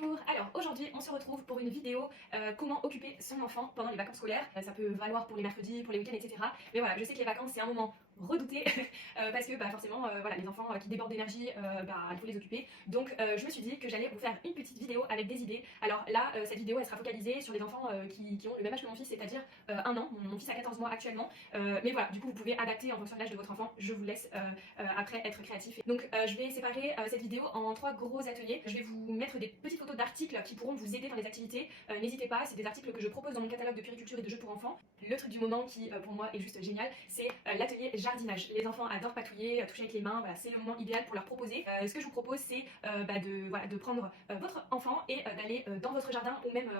Bonjour, alors aujourd'hui on se retrouve pour une vidéo comment occuper son enfant pendant les vacances scolaires. Ça peut valoir pour les mercredis, pour les week-ends, etc. Mais voilà, je sais que les vacances c'est un moment redouté parce que forcément voilà, les enfants qui débordent d'énergie, il faut les occuper. Donc je me suis dit que j'allais vous faire une petite vidéo avec des idées. Alors là, cette vidéo elle sera focalisée sur les enfants qui ont le même âge que mon fils, c'est-à-dire 1 an. Mon fils a 14 mois actuellement. Mais voilà, du coup vous pouvez adapter en fonction de l'âge de votre enfant. Je vous laisse après être créatif. Donc je vais séparer cette vidéo en 3 gros ateliers. Je vais vous mettre des petites photos d'articles qui pourront vous aider dans les activités. N'hésitez pas, c'est des articles que je propose dans mon catalogue de puériculture et de jeux pour enfants. Le truc du moment qui pour moi est juste génial, c'est l'atelier jardinage. Les enfants adorent patouiller, toucher avec les mains, voilà, c'est le moment idéal pour leur proposer. Ce que je vous propose c'est de prendre votre enfant et d'aller dans votre jardin, ou même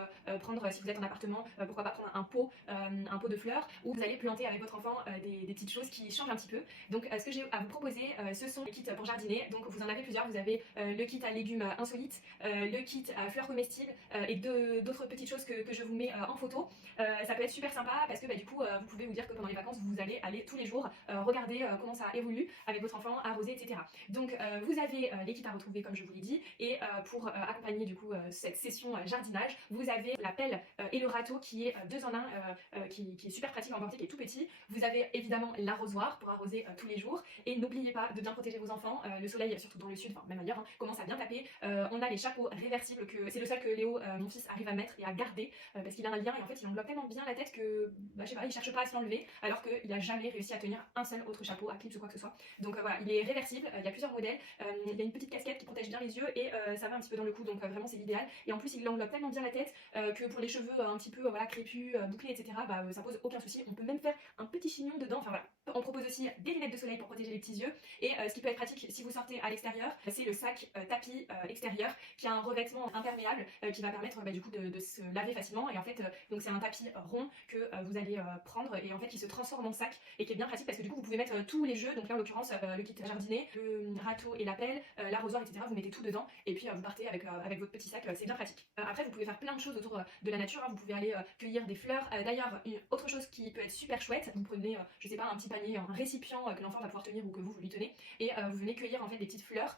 prendre, si vous êtes en appartement, pourquoi pas prendre un pot de fleurs, où vous allez planter avec votre enfant des petites choses qui changent un petit peu. Donc ce que j'ai à vous proposer, ce sont les kits pour jardiner. Donc vous en avez plusieurs, vous avez le kit à légumes insolites, le kit à fleurs comestibles et d'autres petites choses que je vous mets en photo. Ça peut être super sympa parce que du coup vous pouvez vous dire que pendant les vacances vous allez aller tous les jours regarder comment ça évolue avec votre enfant, arroser, etc. Donc vous avez les kits à retrouver comme je vous l'ai dit, et pour accompagner du coup cette session jardinage, vous avez la pelle et le râteau qui est 2 en 1, qui est super pratique, emporté, qui est tout petit. Vous avez évidemment l'arrosoir pour arroser tous les jours, et n'oubliez pas de bien protéger vos enfants. Le soleil, surtout dans le sud, enfin même ailleurs, commence à bien taper. On a les chapeaux réversibles, que c'est le seul que Léo, mon fils, arrive à mettre et à garder parce qu'il a un lien, et en fait il enveloppe tellement bien la tête que je sais pas, il cherche pas à se l'enlever, alors qu'il a jamais réussi à tenir un seul autre chapeau à clips ou quoi que ce soit. Donc voilà, il est réversible, il y a plusieurs modèles, il y a une petite casquette qui protège bien les yeux et ça va un petit peu dans le cou, donc vraiment c'est l'idéal. Et en plus il enveloppe tellement bien la tête que pour les cheveux un petit peu voilà, crépus, bouclés, etc., ça pose aucun souci. On peut même faire un petit chignon dedans, enfin voilà. On propose aussi des lunettes de soleil pour protéger les petits yeux, et ce qui peut être pratique si vous sortez à l'extérieur, c'est le sac tapis extérieur qui a un revêtement imperméable qui va permettre du coup de se laver facilement. Et en fait donc c'est un tapis rond que vous allez prendre, et en fait qui se transforme en sac et qui est bien pratique parce que du coup vous pouvez mettre tous les jeux. Donc là en l'occurrence le kit jardinier, le râteau et la pelle, l'arrosoir, etc. Vous mettez tout dedans et puis vous partez avec votre petit sac, c'est bien pratique. Après vous pouvez faire plein de choses autour de la nature, hein. Vous pouvez aller cueillir des fleurs. D'ailleurs une autre chose qui peut être super chouette, vous prenez je sais pas, un petit panier, un récipient que l'enfant va pouvoir tenir ou que vous lui tenez, et vous venez cueillir en fait des petites fleurs,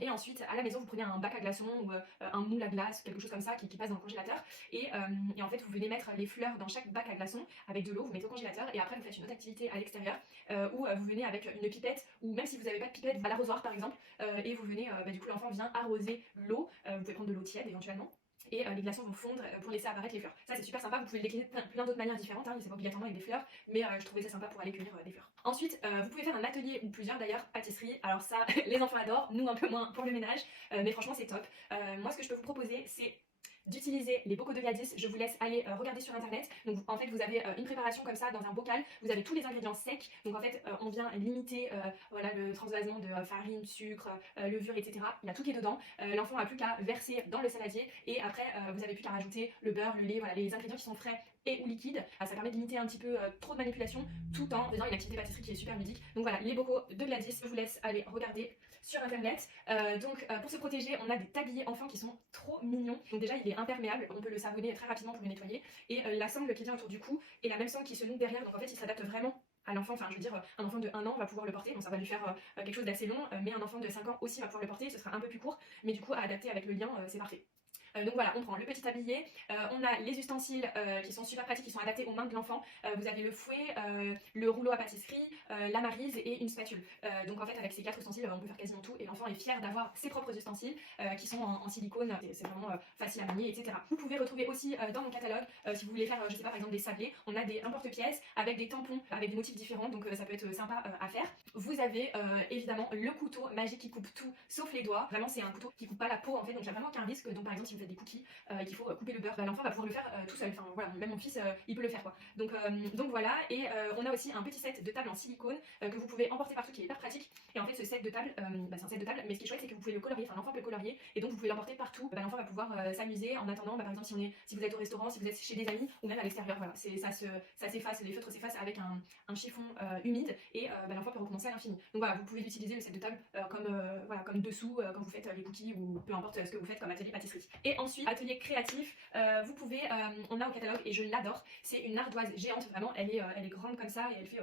et ensuite à la maison vous prenez un bac à glaçons ou un moule à glace, quelque chose comme ça qui passe dans le congélateur, et en fait vous venez mettre les fleurs dans chaque bac à glaçons avec de l'eau, vous mettez au congélateur, et après vous faites une autre activité à l'extérieur où vous venez avec une pipette, ou même si vous n'avez pas de pipette, à l'arrosoir par exemple, et vous venez, du coup l'enfant vient arroser l'eau, vous pouvez prendre de l'eau tiède éventuellement, et les glaçons vont fondre pour laisser apparaître les fleurs. Ça c'est super sympa, vous pouvez le décliner de plein d'autres manières différentes, hein, c'est pas obligatoirement avec des fleurs, mais je trouvais ça sympa pour aller cueillir des fleurs. Ensuite vous pouvez faire un atelier, ou plusieurs d'ailleurs, pâtisserie. Alors ça les enfants adorent, nous un peu moins pour le ménage, mais franchement c'est top. Moi ce que je peux vous proposer c'est d'utiliser les bocaux de Gladys. Je vous laisse aller regarder sur internet. Donc en fait vous avez une préparation comme ça dans un bocal, vous avez tous les ingrédients secs, donc en fait on vient limiter voilà, le transvasement de farine, sucre, levure, etc. Il y a tout qui est dedans. L'enfant n'a plus qu'à verser dans le saladier, et après vous n'avez plus qu'à rajouter le beurre, le lait, voilà, les ingrédients qui sont frais et ou liquides. Ça permet de limiter un petit peu trop de manipulation tout en faisant une activité pâtisserie qui est super ludique. Donc voilà, les bocaux de Gladys, je vous laisse aller regarder sur internet. Pour se protéger, on a des tabliers enfants qui sont trop mignons. Donc déjà il est imperméable, on peut le savonner très rapidement pour le nettoyer, et la sangle qui vient autour du cou est la même sangle qui se noue derrière, donc en fait il s'adapte vraiment à l'enfant. Enfin je veux dire, un enfant de 1 an va pouvoir le porter, bon ça va lui faire quelque chose d'assez long, mais un enfant de 5 ans aussi va pouvoir le porter, ce sera un peu plus court, mais du coup à adapter avec le lien, c'est parfait. Donc voilà, on prend le petit tablier, on a les ustensiles qui sont super pratiques, qui sont adaptés aux mains de l'enfant. Vous avez le fouet, le rouleau à pâtisserie, la maryse et une spatule. Donc en fait avec ces 4 ustensiles on peut faire quasiment tout, et l'enfant est fier d'avoir ses propres ustensiles qui sont en silicone, c'est vraiment facile à manier, etc. Vous pouvez retrouver aussi dans mon catalogue, si vous voulez faire je sais pas par exemple des sablés, on a un porte-pièces avec des tampons avec des motifs différents, donc ça peut être sympa à faire. Vous avez évidemment le couteau magique qui coupe tout sauf les doigts. Vraiment c'est un couteau qui coupe pas la peau en fait, donc il n'y a vraiment aucun risque. Donc par exemple si vous faites des cookies et qu'il faut couper le beurre, l'enfant va pouvoir le faire tout seul. Enfin voilà, même mon fils il peut le faire quoi. Donc voilà, et on a aussi un petit set de table en silicone que vous pouvez emporter partout, qui est hyper pratique. Et en fait ce set de table, c'est un set de table, mais ce qui est chouette c'est que vous pouvez le colorier, enfin l'enfant peut le colorier, et donc vous pouvez l'emporter partout. L'enfant va pouvoir s'amuser en attendant, par exemple si vous êtes au restaurant, si vous êtes chez des amis, ou même à l'extérieur. Voilà, ça s'efface, les feutres s'effacent avec un chiffon humide, et l'enfant peut recommencer à l'infini. Donc voilà, vous pouvez utiliser le set de table comme dessous quand vous faites les cookies, ou peu importe ce que vous faites comme atelier pâtisserie. Et Et ensuite, atelier créatif, vous pouvez, on a au catalogue et je l'adore, c'est une ardoise géante, vraiment, elle est grande comme ça et elle fait,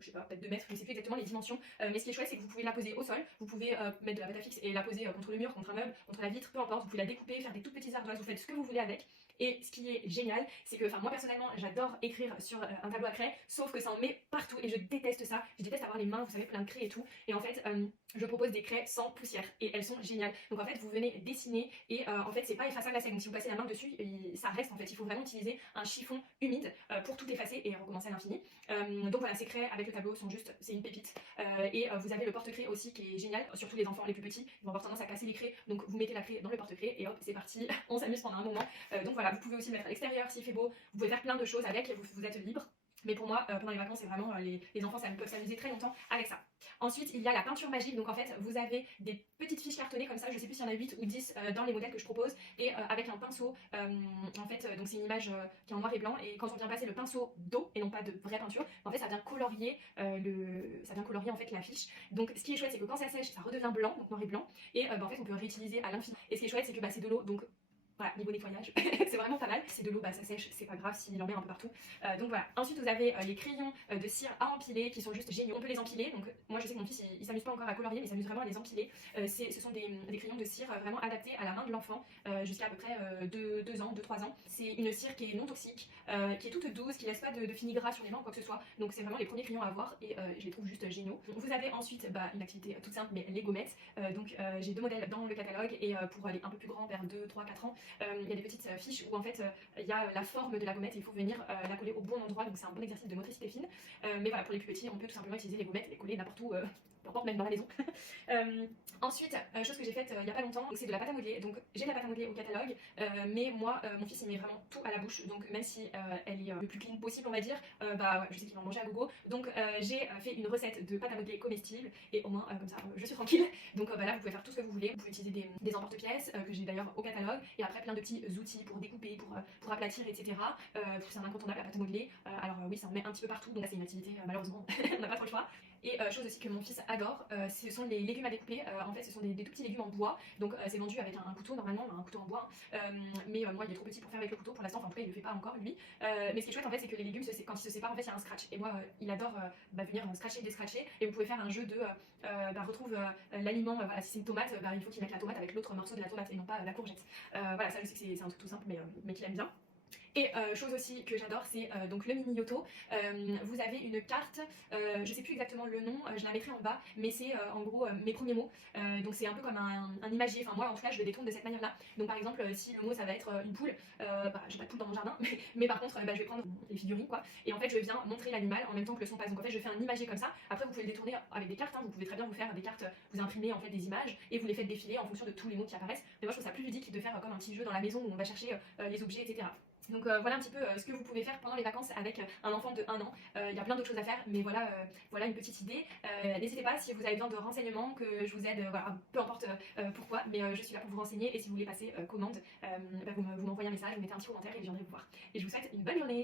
je sais pas, peut-être 2 mètres, je sais plus exactement les dimensions, mais ce qui est chouette c'est que vous pouvez la poser au sol, vous pouvez mettre de la pâte à fixe et la poser contre le mur, contre un meuble, contre la vitre, peu importe, vous pouvez la découper, faire des toutes petites ardoises, vous faites ce que vous voulez avec. Et ce qui est génial, c'est que, moi personnellement, j'adore écrire sur un tableau à craie, sauf que ça en met partout et je déteste ça. Je déteste avoir les mains, vous savez, plein de craies et tout. Et en fait, je propose des craies sans poussière et elles sont géniales. Donc en fait, vous venez dessiner et en fait, c'est pas effaçable à sec. Donc si vous passez la main dessus, ça reste en fait. Il faut vraiment utiliser un chiffon humide pour tout effacer et recommencer à l'infini. Donc voilà, ces craies avec le tableau sont juste, c'est une pépite. Et vous avez le porte-craie aussi qui est génial, surtout les enfants les plus petits, ils vont avoir tendance à casser les craies. Donc vous mettez la craie dans le porte-craie et hop, c'est parti, on s'amuse pendant un moment. Donc voilà, vous pouvez aussi le mettre à l'extérieur s'il fait beau, vous pouvez faire plein de choses avec, vous êtes libre. Mais pour moi, pendant les vacances, c'est vraiment les enfants peuvent s'amuser très longtemps avec ça. Ensuite, il y a la peinture magique. Donc en fait, vous avez des petites fiches cartonnées comme ça, je sais plus s'il y en a 8 ou 10 dans les modèles que je propose. Et avec un pinceau, en fait, donc c'est une image qui est en noir et blanc. Et quand on vient passer le pinceau d'eau et non pas de vraie peinture, en fait, ça vient colorier, en fait l'affiche. Donc ce qui est chouette, c'est que quand ça sèche, ça redevient blanc, donc noir et blanc. Et en fait, on peut réutiliser à l'infini. Et ce qui est chouette, c'est que c'est de l'eau, donc voilà, niveau nettoyage, c'est vraiment pas mal. C'est de l'eau, ça sèche, c'est pas grave s'il en met un peu partout. Donc voilà. Ensuite, vous avez les crayons de cire à empiler qui sont juste géniaux. On peut les empiler. Donc moi, je sais que mon fils, il s'amuse pas encore à colorier, mais il s'amuse vraiment à les empiler. Ce sont des crayons de cire vraiment adaptés à la main de l'enfant jusqu'à à peu près 2 ans, 2-3 ans. C'est une cire qui est non toxique, qui est toute douce, qui laisse pas de fini gras sur les mains ou quoi que ce soit. Donc c'est vraiment les premiers crayons à avoir et je les trouve juste géniaux. Vous avez ensuite une activité toute simple, mais les gommettes. Donc j'ai 2 modèles dans le catalogue et pour aller un peu plus grand, vers 2, 3, 4 ans, il y a des petites fiches où en fait il y a la forme de la gommette et il faut venir la coller au bon endroit, donc c'est un bon exercice de motricité fine. Mais voilà, pour les plus petits, on peut tout simplement utiliser les gommettes, les coller n'importe où, peu importe, même dans la maison. Ensuite, chose que j'ai faite il y a pas longtemps, c'est de la pâte à modeler. Donc j'ai de la pâte à modeler au catalogue, mais moi, mon fils il met vraiment tout à la bouche, donc même si elle est le plus clean possible, on va dire, ouais, je sais qu'il va en manger à gogo. Donc j'ai fait une recette de pâte à modeler comestible et au moins comme ça je suis tranquille. Donc là vous pouvez faire tout ce que vous voulez, vous pouvez utiliser des emporte-pièces que j'ai d'ailleurs au catalogue et après plein de petits outils pour découper, pour aplatir, etc. C'est un incontournable la pâte à modeler. Alors oui, ça en met un petit peu partout, donc là c'est une activité malheureusement on n'a pas trop le choix. Et chose aussi que mon fils adore, ce sont les légumes à découper. En fait, ce sont des tout petits légumes en bois. Donc, c'est vendu avec un couteau, normalement, un couteau en bois. Mais moi, il est trop petit pour faire avec le couteau pour l'instant. Enfin, en tout cas, il le fait pas encore, lui. Mais ce qui est chouette, en fait, c'est que les légumes, quand ils se séparent, en fait, il y a un scratch. Et moi, il adore venir scratcher, déscratcher. Et vous pouvez faire un jeu de retrouve l'aliment. Voilà, si c'est une tomate, il faut qu'il mette la tomate avec l'autre morceau de la tomate et non pas la courgette. Voilà, ça, je sais que c'est un truc tout simple, mais qu'il aime bien. Et chose aussi que j'adore, c'est donc le mini yoto. Vous avez une carte, je sais plus exactement le nom, je la mettrai en bas, mais c'est en gros mes premiers mots. Donc c'est un peu comme un imagier, enfin moi en tout cas je le détourne de cette manière-là. Donc par exemple si le mot ça va être une poule, j'ai pas de poule dans mon jardin, mais par contre je vais prendre les figurines quoi, et en fait je viens montrer l'animal en même temps que le son passe. Donc en fait je fais un imagier comme ça. Après vous pouvez le détourner avec des cartes, vous pouvez très bien vous faire des cartes, vous imprimez en fait des images et vous les faites défiler en fonction de tous les mots qui apparaissent. Mais moi je trouve ça plus ludique de faire comme un petit jeu dans la maison où on va chercher les objets, etc. Donc voilà un petit peu ce que vous pouvez faire pendant les vacances avec un enfant de 1 an. Il y a plein d'autres choses à faire, mais voilà une petite idée. N'hésitez pas si vous avez besoin de renseignements, que je vous aide, peu importe pourquoi, mais je suis là pour vous renseigner. Et si vous voulez passer commande, vous m'envoyez un message, vous mettez un petit commentaire et je viendrai vous voir. Et je vous souhaite une bonne journée.